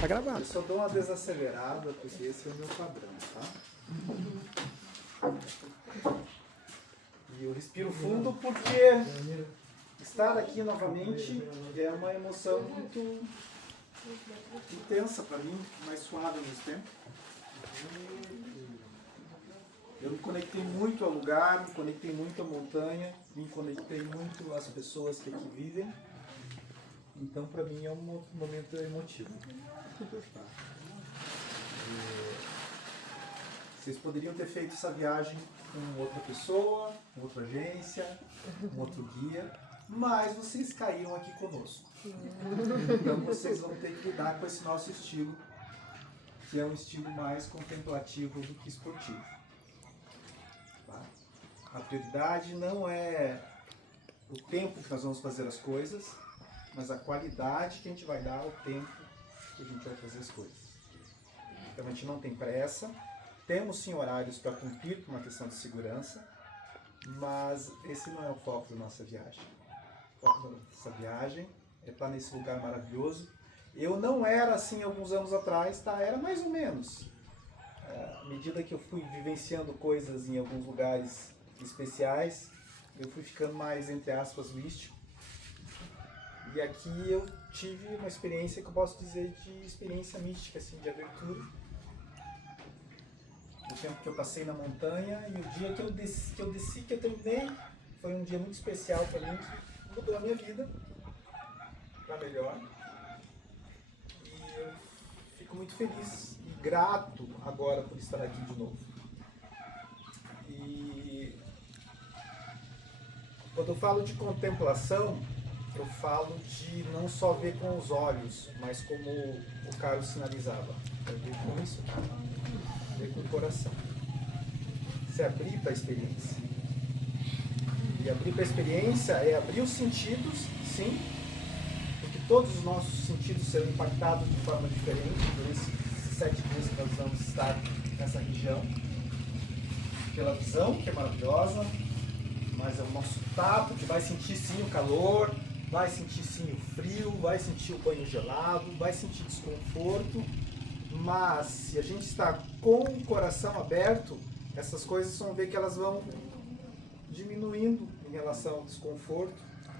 Tá gravado. Eu só dou uma desacelerada, porque esse é o meu padrão, tá? E eu respiro fundo porque estar aqui novamente é uma emoção muito intensa para mim, mais suave ao mesmo tempo. Eu me conectei muito ao lugar, me conectei muito à montanha, me conectei muito às pessoas que aqui vivem. Então, para mim, é um momento emotivo. Tá? Vocês poderiam ter feito essa viagem com outra pessoa, com outra agência, com outro guia, mas vocês caíram aqui conosco. Então, vocês vão ter que lidar com esse nosso estilo, que é um estilo mais contemplativo do que esportivo. Tá? A prioridade não é o tempo que nós vamos fazer as coisas, mas a qualidade que a gente vai dar ao tempo que a gente vai fazer as coisas. Então a gente não tem pressa, temos sim horários para cumprir por uma questão de segurança, mas esse não é o foco da nossa viagem. O foco da nossa viagem é estar nesse lugar maravilhoso. Eu não era assim alguns anos atrás, tá? Era mais ou menos. À medida que eu fui vivenciando coisas em alguns lugares especiais, eu fui ficando mais, entre aspas, místico. E aqui eu tive uma experiência que eu posso dizer de experiência mística, assim, de abertura. O tempo que eu passei na montanha e o dia que eu desci, que eu terminei, foi um dia muito especial para mim, que mudou a minha vida para melhor. E eu fico muito feliz e grato agora por estar aqui de novo. E quando eu falo de contemplação, eu falo de não só ver com os olhos, mas como o Carlos sinalizava. É ver com isso, ver com o coração. Se abrir para a experiência. E abrir para a experiência é abrir os sentidos, sim, porque todos os nossos sentidos serão impactados de forma diferente por esses 7 dias que nós vamos estar nessa região. Pela visão, que é maravilhosa, mas é o nosso tato, que vai sentir sim o calor, vai sentir sim o frio, vai sentir o banho gelado, vai sentir desconforto, mas se a gente está com o coração aberto, essas coisas vão ver que elas vão diminuindo em relação ao desconforto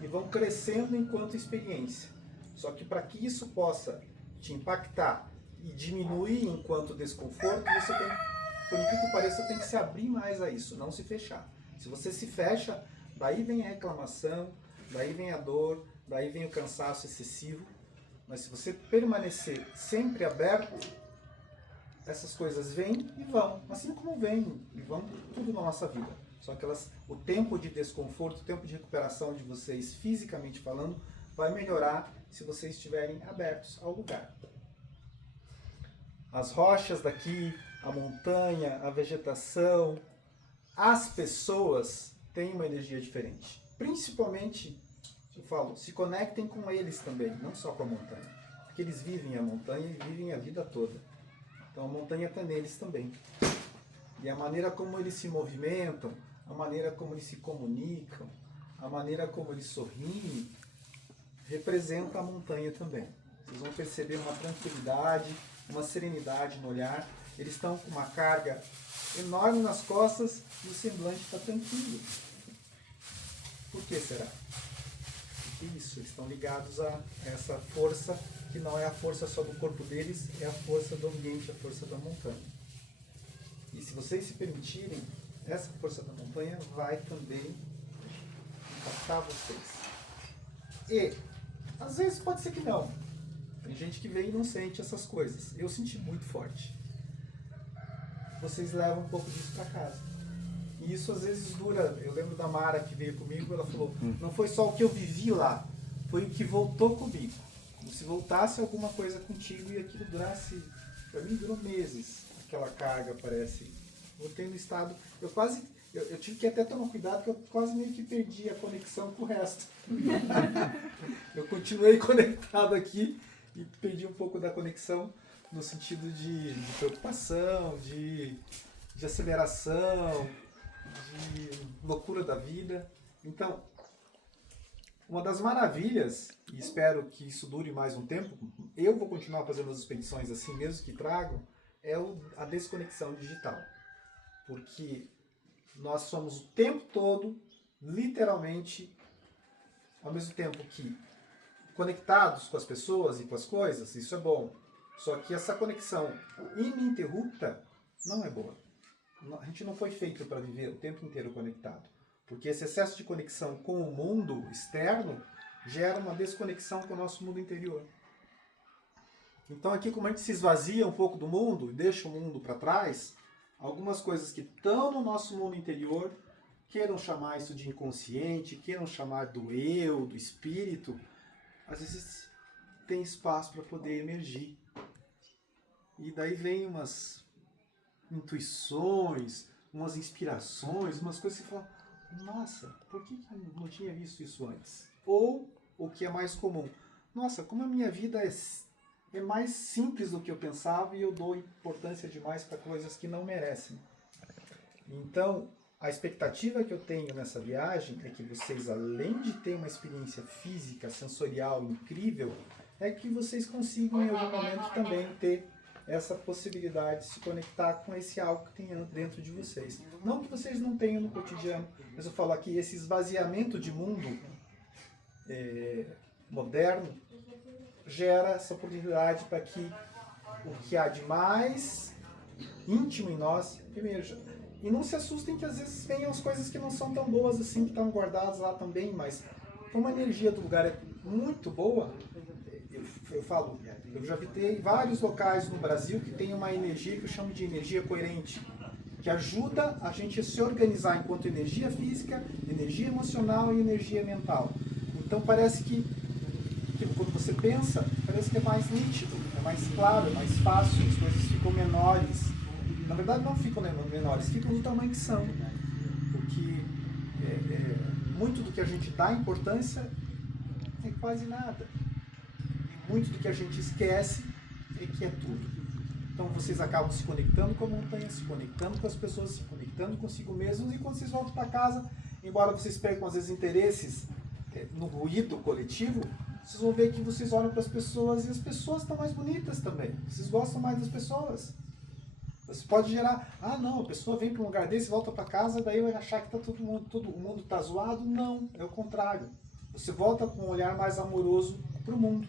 e vão crescendo enquanto experiência. Só que para que isso possa te impactar e diminuir enquanto desconforto, você tem, por incrível que pareça, tem que se abrir mais a isso, não se fechar. Se você se fecha, daí vem a reclamação, daí vem a dor, daí vem o cansaço excessivo. Mas se você permanecer sempre aberto, essas coisas vêm e vão. Assim como vêm e vão tudo na nossa vida. Só que o tempo de desconforto, o tempo de recuperação de vocês, fisicamente falando, vai melhorar se vocês estiverem abertos ao lugar. As rochas daqui, a montanha, a vegetação, as pessoas têm uma energia diferente. Principalmente, eu falo, se conectem com eles também, não só com a montanha. Porque eles vivem a montanha e vivem a vida toda. Então a montanha está neles também. E a maneira como eles se movimentam, a maneira como eles se comunicam, a maneira como eles sorriem, representa a montanha também. Vocês vão perceber uma tranquilidade, uma serenidade no olhar. Eles estão com uma carga enorme nas costas e o semblante está tranquilo. Por que será? Isso, eles estão ligados a essa força que não é a força só do corpo deles, é a força do ambiente, a força da montanha. E se vocês se permitirem, essa força da montanha vai também impactar vocês. E, às vezes pode ser que não. Tem gente que vem e não sente essas coisas. Eu senti muito forte. Vocês levam um pouco disso para casa. E isso às vezes dura. Eu lembro da Mara que veio comigo, ela falou, não foi só o que eu vivi lá, foi o que voltou comigo. Como se voltasse alguma coisa contigo e aquilo durasse, para mim durou meses, aquela carga parece. Voltei no estado, eu tive que até tomar cuidado, porque eu quase meio que perdi a conexão com o resto. Eu continuei conectado aqui e perdi um pouco da conexão no sentido de preocupação, de aceleração, de loucura da vida. Então, Uma das maravilhas, e espero que isso dure mais um tempo, eu vou continuar fazendo as expedições assim mesmo que trago, é a desconexão digital. Porque nós somos o tempo todo, literalmente, ao mesmo tempo que conectados com as pessoas e com as coisas, isso é bom. Só que essa conexão ininterrupta não é boa. A gente não foi feito para viver o tempo inteiro conectado. Porque esse excesso de conexão com o mundo externo gera uma desconexão com o nosso mundo interior. Então aqui, como a gente se esvazia um pouco do mundo e deixa o mundo para trás, algumas coisas que estão no nosso mundo interior, queiram chamar isso de inconsciente, queiram chamar do eu, do espírito, às vezes tem espaço para poder emergir. E daí vem umas intuições, umas inspirações, umas coisas que você fala, nossa, por que eu não tinha visto isso antes? Ou, o que é mais comum, nossa, como a minha vida é mais simples do que eu pensava e eu dou importância demais para coisas que não merecem. Então, a expectativa que eu tenho nessa viagem é que vocês, além de ter uma experiência física, sensorial incrível, é que vocês consigam em algum momento também ter essa possibilidade de se conectar com esse algo que tem dentro de vocês. Não que vocês não tenham no cotidiano, mas eu falo aqui, esse esvaziamento de mundo moderno gera essa oportunidade para que o que há de mais íntimo em nós emerja. E não se assustem que às vezes venham as coisas que não são tão boas assim, que estão guardadas lá também, mas como a energia do lugar é muito boa, eu falo, eu já visitei vários locais no Brasil que tem uma energia que eu chamo de energia coerente, que ajuda a gente a se organizar enquanto energia física, energia emocional e energia mental. Então parece que quando você pensa, parece que é mais nítido, é mais claro, é mais fácil, as coisas ficam menores. Na verdade não ficam menores, ficam do tamanho que são. Porque muito do que a gente dá importância é quase nada. Muito do que a gente esquece é que é tudo. Então vocês acabam se conectando com a montanha, se conectando com as pessoas, se conectando consigo mesmos, e quando vocês voltam para casa, embora vocês percam às vezes interesses no ruído coletivo, vocês vão ver que vocês olham para as pessoas e as pessoas estão mais bonitas também. Vocês gostam mais das pessoas. Você pode gerar, não, a pessoa vem para um lugar desse, volta para casa, daí vai achar que todo mundo está zoado. Não, é o contrário. Você volta com um olhar mais amoroso para o mundo.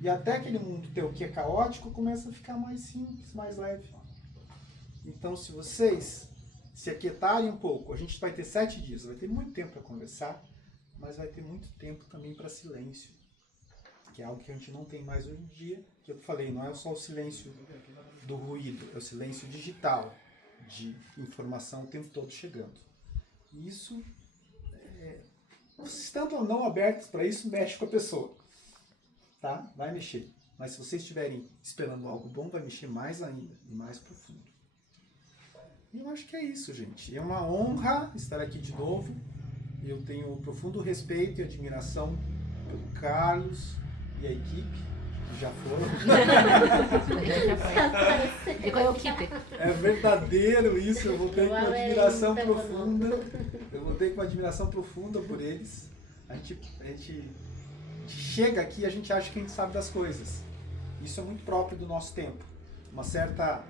E até aquele mundo teu que é caótico começa a ficar mais simples, mais leve. Então, se vocês se aquietarem um pouco, a gente vai ter 7 dias, vai ter muito tempo para conversar, mas vai ter muito tempo também para silêncio, que é algo que a gente não tem mais hoje em dia, que eu falei, não é só o silêncio do ruído, é o silêncio digital, de informação o tempo todo chegando. E isso, vocês estando ou não abertos para isso, mexe com a pessoa. Tá? Vai mexer. Mas se vocês estiverem esperando algo bom, vai mexer mais ainda e mais profundo. E eu acho que é isso, gente. É uma honra estar aqui de novo. Eu tenho um profundo respeito e admiração pelo Carlos e a equipe, que já foram. Ficou a equipe. É verdadeiro isso. Eu voltei com uma admiração profunda. Eu voltei com uma admiração profunda por eles. A gente chega aqui e a gente acha que a gente sabe das coisas. Isso é muito próprio do nosso tempo. Uma certa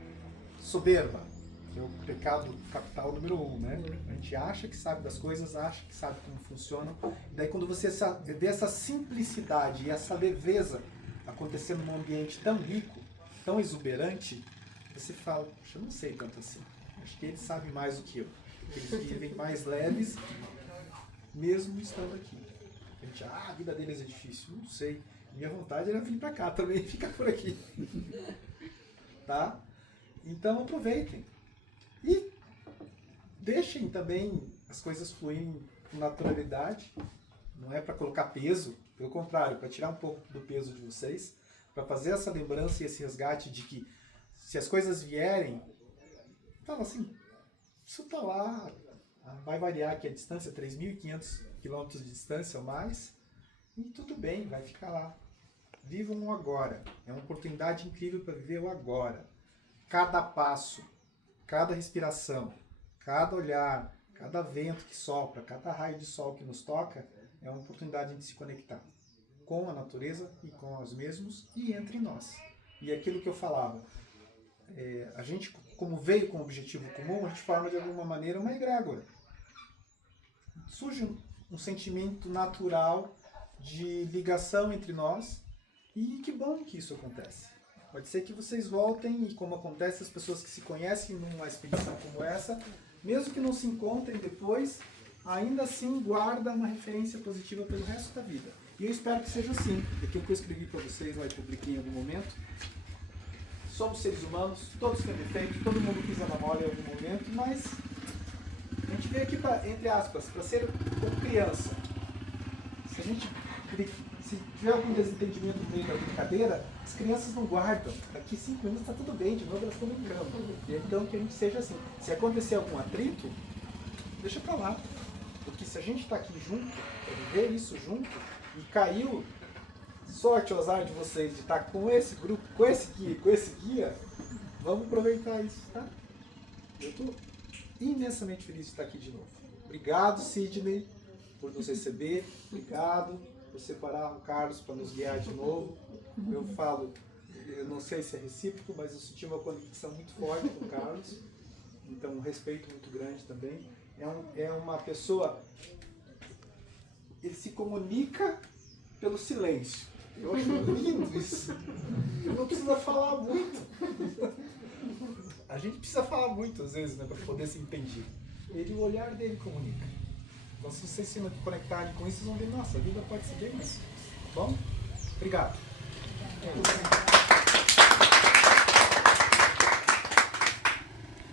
soberba, que é o pecado capital número 1, né? A gente acha que sabe das coisas, acha que sabe como funcionam. E daí quando você vê essa simplicidade e essa leveza acontecendo num ambiente tão rico, tão exuberante, você fala, poxa, eu não sei tanto assim. Acho que eles sabem mais do que eu. Eles vivem mais leves, mesmo estando aqui. A vida deles é difícil, não sei. Minha vontade era vir pra cá também, ficar por aqui. Tá? Então aproveitem. E deixem também as coisas fluírem com naturalidade. Não é para colocar peso, pelo contrário, para tirar um pouco do peso de vocês, para fazer essa lembrança e esse resgate de que se as coisas vierem, fala assim, isso tá lá, vai variar aqui a distância, 3.500 quilômetros de distância ou mais, e tudo bem, vai ficar lá. Vivam o agora. É uma oportunidade incrível para viver o agora. Cada passo, cada respiração, cada olhar, cada vento que sopra, cada raio de sol que nos toca, é uma oportunidade de se conectar com a natureza e com nós mesmos e entre nós. E aquilo que eu falava, a gente, como veio com um objetivo comum, a gente forma de alguma maneira uma egrégora. Surge um sentimento natural de ligação entre nós, e que bom que isso acontece. Pode ser que vocês voltem, e como acontece, as pessoas que se conhecem numa expedição como essa, mesmo que não se encontrem depois, ainda assim guarda uma referência positiva pelo resto da vida. E eu espero que seja assim. Aquilo que eu escrevi para vocês lá e publiquei em algum momento. Somos seres humanos, todos têm defeitos, todo mundo pisa na mole em algum momento, mas a gente veio aqui, entre aspas, para ser como criança. Se tiver algum desentendimento no meio da brincadeira, as crianças não guardam. Daqui 5 minutos está tudo bem, de novo elas estão brincando. E então que a gente seja assim. Se acontecer algum atrito, deixa para lá. Porque se a gente está aqui junto, para viver isso junto, e caiu, sorte ou azar de vocês de estar com esse grupo, com esse guia, vamos aproveitar isso, tá? Eu estou imensamente feliz de estar aqui de novo. Obrigado, Sidney, por nos receber. Obrigado por separar o Carlos para nos guiar de novo. Eu falo, eu não sei se é recíproco, mas eu senti uma conexão muito forte com o Carlos. Então, um respeito muito grande também. É uma pessoa, ele se comunica pelo silêncio. Eu acho lindo isso. Não precisa falar muito. A gente precisa falar muito às vezes, né, para poder se entender. O olhar dele comunica. Então, se vocês se conectarem com isso, vocês vão ver, nossa, a vida pode ser bem mais simples. Tá bom? Obrigado.